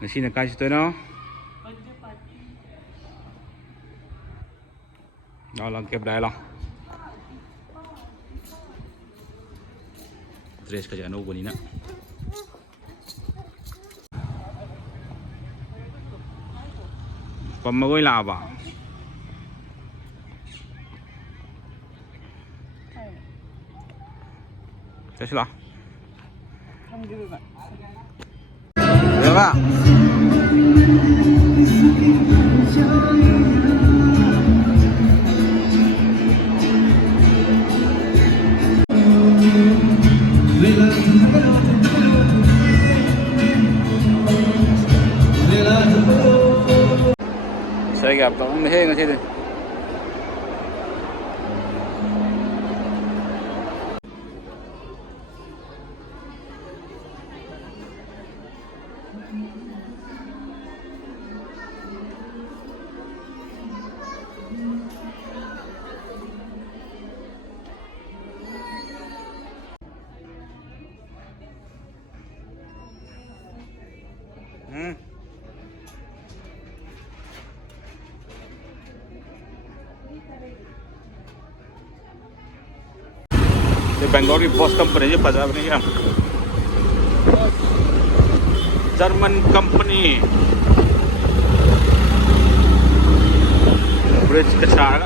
Ngasi na kasi ito no? Đó là kẹp đáy lòng dress ka dyan ubo nina pamagoy lang ba? Tesla Diba? Saya gặp nó cũng hên ở trên đây. Bengal की boss company है पंजाब नहीं है German company bridge के साथ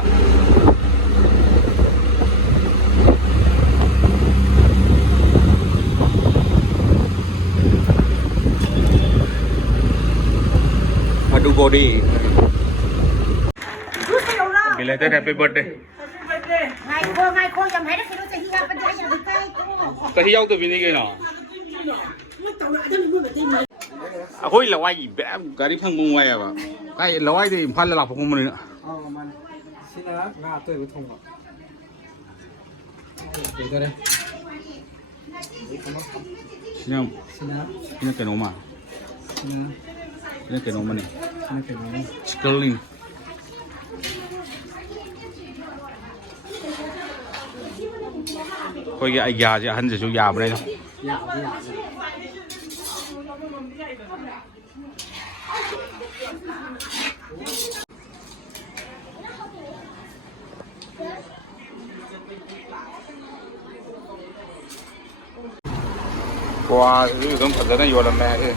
ado body belated happy birthday ngày cô dầm thấy đó thì nó sẽ ra bên đây là cây cái hiếu từ bên này nào khối là quay gì bé cái đi thằng bung quay à cái là quay thì phải là lọc không mình nữa xin là ngã tôi với thùng để tôi đây xin không xin cái nó mà xin cái nó mà này Sterling coi cái ai già chứ hắn sẽ số già vào đây đâu wow cái giống thật nó vô làm mẹ thế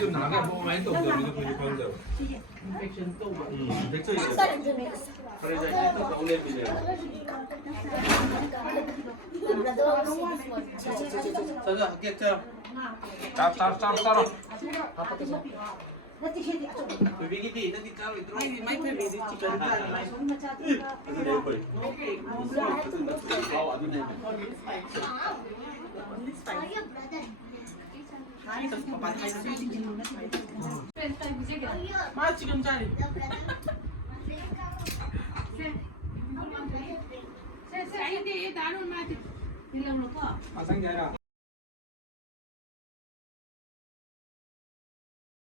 좀 나가 뭐 많이 또 없어 이거 보니 방금 인펙션 또 인펙션 있어 그래서 이제 또 올려주세요 자자 할게 자 비비기디 있는 까로 있도록 많이 페미지 지금 많이 손만 짜지 지금 자리.